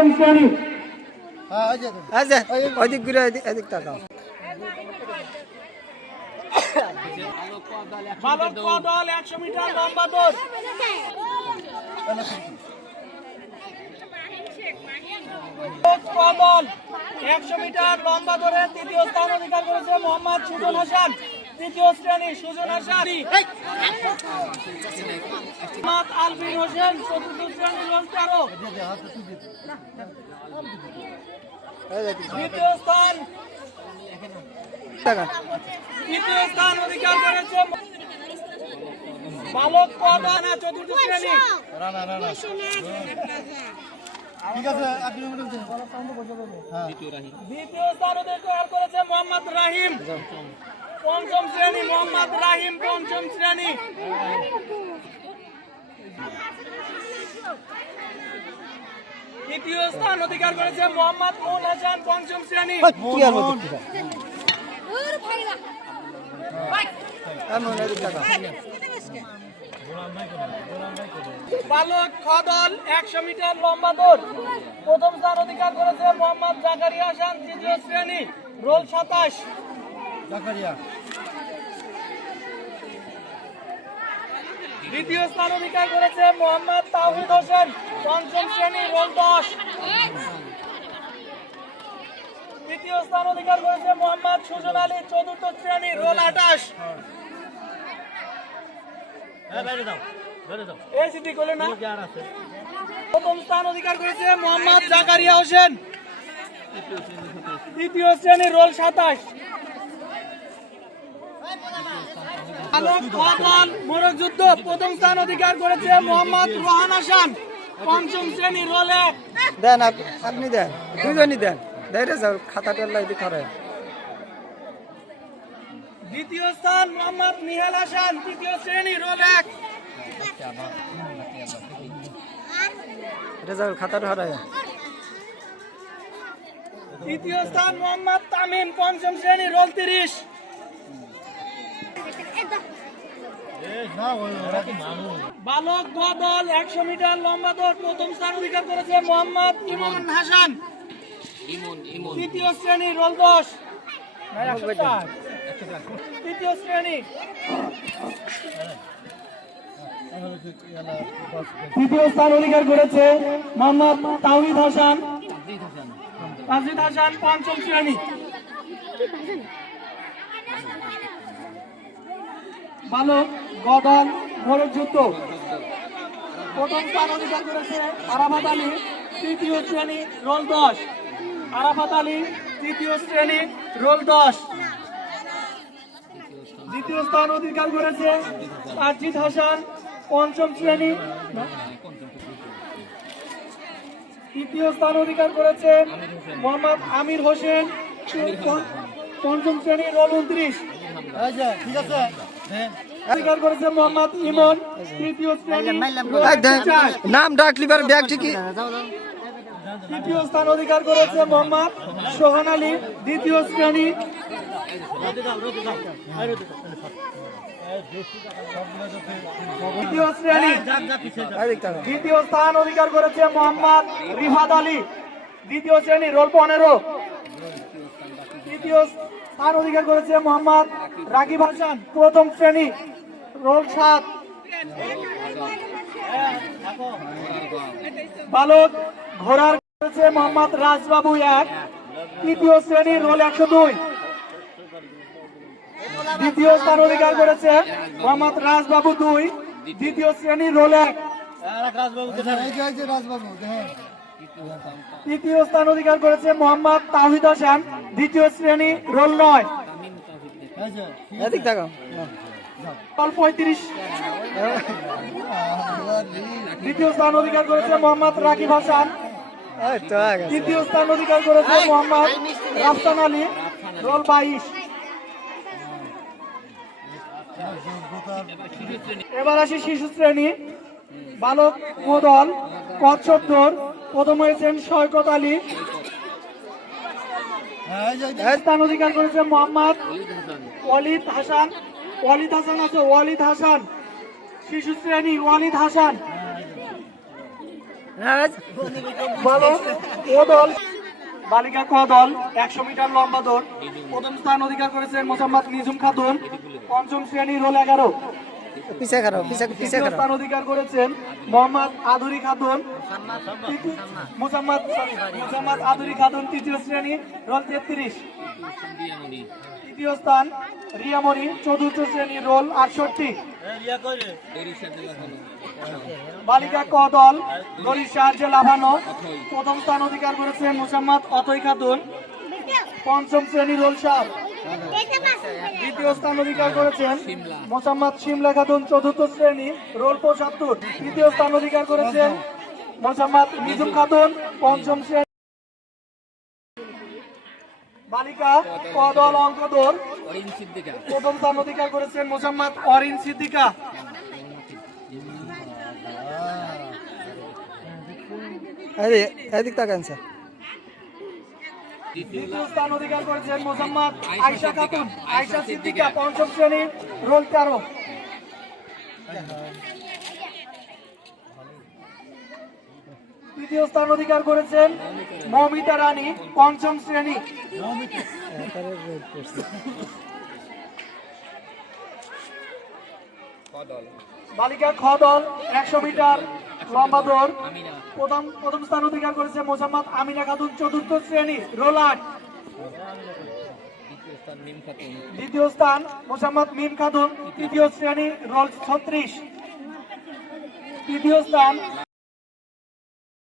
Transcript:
পঞ্চম শ্রেণী। ওইদিক ঘুরে এদিক তাকাও। বালক দল 100 মিটার লম্বা দৌড়। দল 100 মিটার লম্বা দৌড়ে তৃতীয় স্থান অধিকার করেছে মোহাম্মদ সুজন হাসান। তৃতীয় শ্রেণী সুজন হাসান। মোহাম্মদ আলবিন হোসেন চতুর্থ শ্রেণী রোল 13। দ্বিতীয় স্থান অধিকার করেছে বালক পদানা চতুর্থ শ্রেণী। দ্বিতীয় স্থান অধিকার করেছে মোহাম্মদ রাহিম পঞ্চম শ্রেণী। মোহাম্মদ রাহিম পঞ্চম শ্রেণী। তৃতীয় স্থান অধিকার করেছে মোহাম্মদ মুন হাসান পঞ্চম শ্রেণী। বালক খ দল 100 মিটার লম্বা দৌড় প্রথম স্থান অধিকার করেছে মোহাম্মদ জাকারিয়া হাসান তৃতীয় শ্রেণী রোল 27। দ্বিতীয় স্থান অধিকার করেছে মোহাম্মদ তাওহিদ হোসেন পঞ্চম শ্রেণী রোল 10। তৃতীয় স্থান অধিকার করেছে মোহাম্মদ সুজন আলী চতুর্থ শ্রেণী রোল 28। প্রথম স্থান অধিকার করেছে মোহাম্মদ জাকারিয়া হোসেন তৃতীয় শ্রেণী রোল 27। মোরগ যুদ্ধ প্রথম স্থান অধিকার করেছে মোহাম্মদ রোহান হাসান পঞ্চম শ্রেণী রোল 1। দেন আপনি দেন, দুজনই দেন। খাতাটা করে। দ্বিতীয় স্থান মোহাম্মদ নিহাল হাসান তৃতীয় শ্রেণী রোল 1। খাতাটা হরায়। তৃতীয় স্থান মোহাম্মদ তামিম পঞ্চম শ্রেণী রোল 30। বালক দল 100 মিটার লম্বা দৌড় প্রথম স্থান অধিকার করেছে মোহাম্মদ ইমন হাসান তৃতীয় শ্রেণী রোল 10। তৃতীয় শ্রেণী তৃতীয় স্থান অধিকার করেছে মোহাম্মদ তাওহিদ হাসান পঞ্চম শ্রেণী। বালক গদল মোরগ যুদ্ধ প্রথম স্থান অধিকার করেছে আরাফাত আলী তৃতীয় শ্রেণী রোল 10। আরাফাত আলী তৃতীয় শ্রেণী রোল 10। দ্বিতীয় স্থান অধিকার করেছে সাজিদ হাসান পঞ্চম শ্রেণী। তৃতীয় স্থান অধিকার করেছে মোহাম্মদ আমির হোসেন পঞ্চম শ্রেণী রোল 29। অধিকার করেছে মোহাম্মদ ইমন তৃতীয় শ্রেণী। নাম ডাকলি ব্যাগ ঠিকই। তৃতীয় স্থান অধিকার করেছে মোহাম্মদ সোহান আলী দ্বিতীয় শ্রেণী। দ্বিতীয় স্থান অধিকার করেছে মোহাম্মদ রিফাত আলী দ্বিতীয় শ্রেণী রোল 15। তৃতীয় স্থান অধিকার করেছে মোহাম্মদ রাকিব হাসান প্রথম শ্রেণী রোল 7। বালক ঘোড়ার করেছে মোহাম্মদ রাজবাবু 1 তৃতীয় শ্রেণী রোল 102। দ্বিতীয় স্থান অধিকার করেছে মোহাম্মদ রাজবাবু 2 দ্বিতীয় শ্রেণী রোল 1। তৃতীয় স্থান অধিকার করেছে মোহাম্মদ তাওহিদ হাসান দ্বিতীয় শ্রেণী রোল 9। রোল 35। দ্বিতীয় স্থান অধিকার করেছে মোহাম্মদ রাকিব হাসান তৃতীয় স্থান অধিকার করেছে মোহাম্মদ রাফসান আলী রোল 22। এবার আসি শিশু শ্রেণী। বালক দল কচ্ছপ দৌড় প্রথম হয়েছেন সৈকত আলী স্থান অধিকার করেছে মোহাম্মদ ওয়ালিদ হাসান। ওয়ালিদ হাসান শিশু শ্রেণী ওয়ালিদ হাসান। ভালো ও দল বালিকা ক দল 100 মিটার লম্বা দৌড় প্রথম স্থান অধিকার করেছেন মোসাম্মদ নিজুম খাতুন পঞ্চম শ্রেণী রোল 11। পিছে খারাপ পিছে পিছে দ্বিতীয় খারাপ স্থান অধিকার করেছেন মোহাম্মদ আদুরি খাতুন মোসাম্মদ আদুরি খাতুন তৃতীয় শ্রেণী রোল 33। তৃতীয় স্থান রিয়ামণি চতুর্থ শ্রেণী রোল 68। বালিকা ক দল দড়ির সাহায্যে লাফানো প্রথম স্থান অধিকার করেছেন মোসাম্মদ অতই খাতুন পঞ্চম শ্রেণী রোল 7। দ্বিতীয় স্থান অধিকার করেছেন মোসাম্মদ শিমলা খাতুন চতুর্থ শ্রেণী রোল 75। তৃতীয় স্থান অধিকার করেছেন মোসাম্মদ নিজুম খাতুন পঞ্চম শ্রেণী। বালিকা ক দল অঙ্ক দৌড় প্রথম স্থান অধিকার করেছেন মোসাম্মদ অরিন সিদ্দিকা। এদিক তাকান স্যার। দ্বিতীয় স্থান অধিকার করেছেন মোসাম্মদ আয়শা খাতুন আয়শা সিদ্দিকা পঞ্চম শ্রেণী রোল 13। তৃতীয় স্থান অধিকার করেছেন মৌমিতা রানী পঞ্চম শ্রেণী। বালিকা খ দল 100 মিটার লম্বা দৌড় প্রথম স্থান অধিকার করেছে মোসাম্মদ আমিনা খাতুন চতুর্থ শ্রেণী রোল 8। দ্বিতীয় স্থান মোসাম্মদ মিম খাতুন তৃতীয় শ্রেণী রোল 36। তৃতীয় স্থান